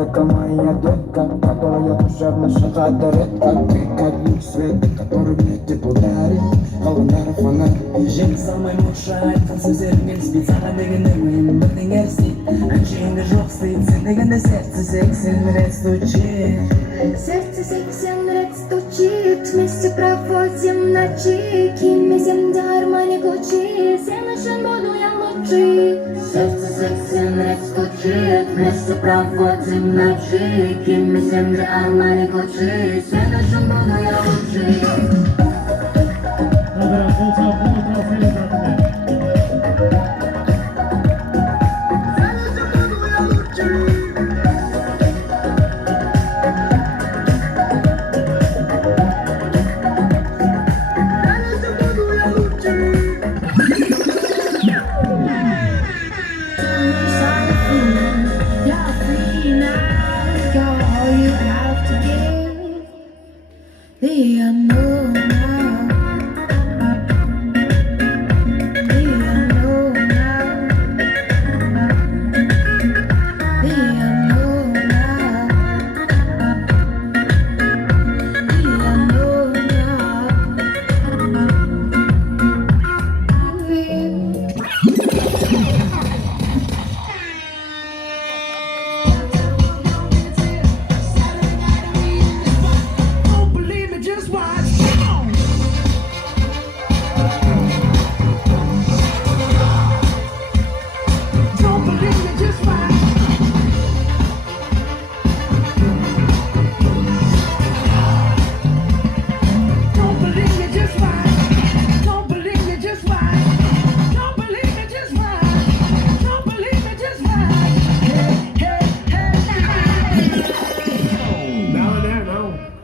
музыка моя детка, которая душевно шагает редко. Ты как луч света, который мне тепло дарит. Колонар фонарь. Жел салмай мұрша айтқан сөздерің келіспейді саған дегенде мен бірден ерсейді әншейінде жоқ істейді сен дегенде сердце сексен рет стучит. Сердце сексен рет стучит. Вместе проводим ночи. Кимми земля армани Гуччи. Сен үшін буду я лучший. Сердце сексен рет стучит. Вместе проводим ночи. Кимми земля армани Гуччи. Сен үшін буду я лучший. The unknown now. The unknown now. The unknown now. The unknown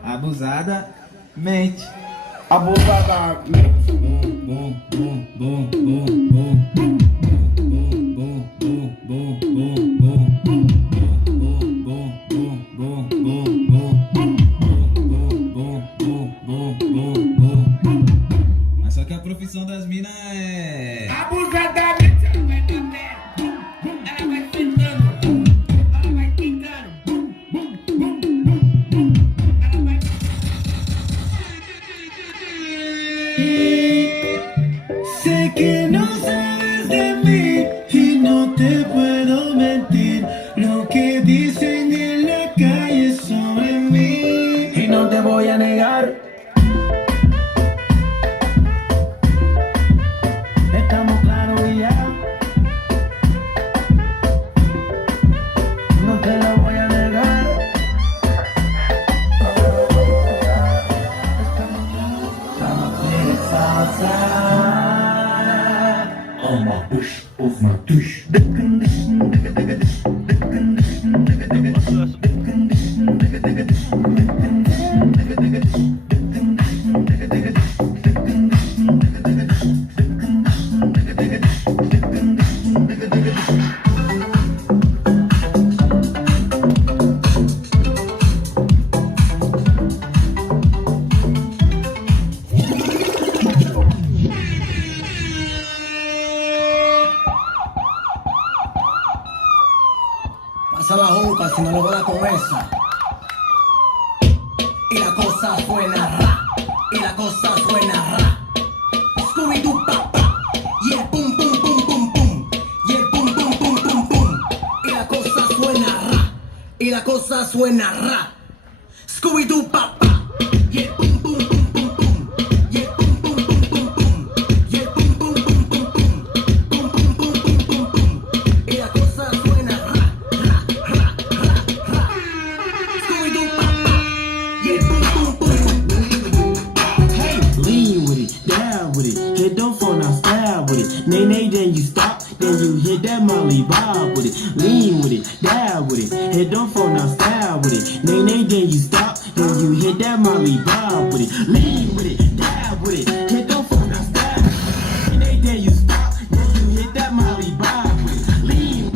Abusadamente. Abusadamente. Bom, bom, bom, bom, bom, bom. Mas só que a profissão das minas é Abusadamente. ela vai sentando, ela vai quicando. Sé que no sabes de mí y no te puedo mentir. Lo que dicen en la calle sobre mí Y no te voy a negar. Estamos claros y ya. No te lo voy a negar. it's outside. On my push, off my tush. The condition, the condition, the condition, the condition, the condition, the condition, the condition, the condition, the condition, the condition, the condition, the condition, the condition, the condition, the condition. Pasa la boca si no lo la con esa. Y la cosa suena ra, y la cosa suena ra. Scooby-Doo papá, y el pum pum pum pum pum, y el pum pum pum pum pum. Y la cosa suena ra, y la cosa suena ra. Scooby-Doo papá, y el pum pum pum pum pum, y el pum pum pum pum pum, y el pum pum pum pum pum, pum pum pum pum pum pum. Y la cosa suena ra. Hit them phone, I stab with it. Nay, nay, then you stop, then you hit that Molly Bob with it. Lean with it, dab with it. Hit them phone, I stab with it. Nay, nay, then you stop, then you hit that Molly Bob with it. Lean with it, dab with it. Hit them phone, I stab with it. Nay, nay, then you stop, then you hit that Molly Bob with it. Lean.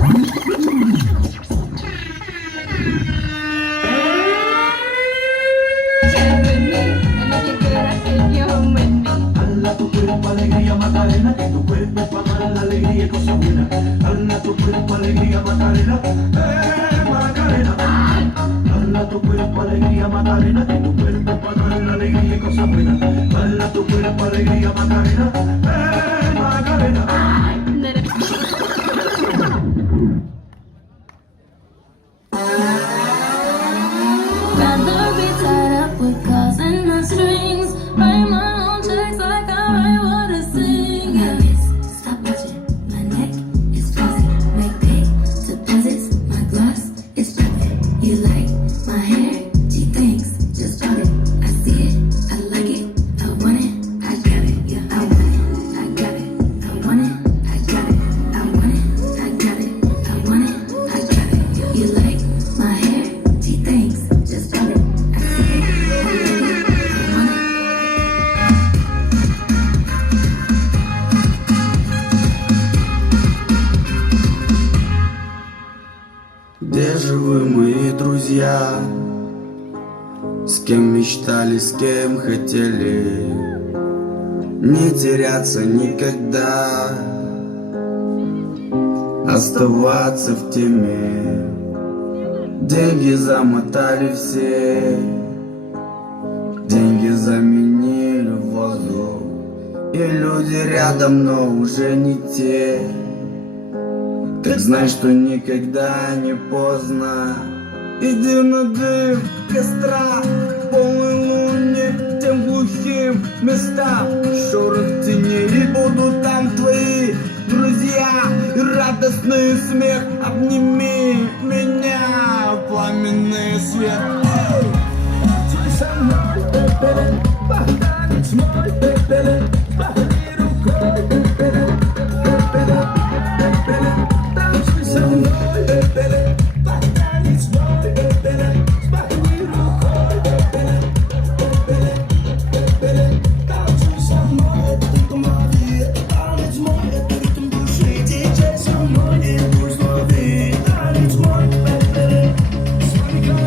Tu cuerpo alegría Macarena, que tu cuerpo es para dar la alegría y cosas buenas. Dala tu cuerpo alegría Macarena, Macarena. Dala tu cuerpo alegría Macarena, que tu cuerpo para dar la alegría y cosas buenas. Dala tu cuerpo alegría Macarena, Macarena. Rather be tied up with calls and the strings. Write my own checks like I write what I sing. My wrist, stop watching. My neck is fuzzy. Make big deposits. My gloss is perfect. You like my hair? She thinks just bought it. I see it. I like it. I want it. I got it. Yeah, I want it. I got it. I want it. I got it. I want it. I got it. I want it. I got it. You like my hair? She thinks just bought it. I see it. I like it. I want it. Где же вы, мои друзья? С кем мечтали, с кем хотели не теряться никогда, оставаться в теме. Деньги замотали все, деньги заменили воздух, и люди рядом, но уже не те. Так знай, что никогда не поздно. Иди на дым костра, полной луне, тем глухим местам. Шорох теней, и будут там твои друзья, и радостный смех. Обними меня, пламенный свет. Твой самый танец, мой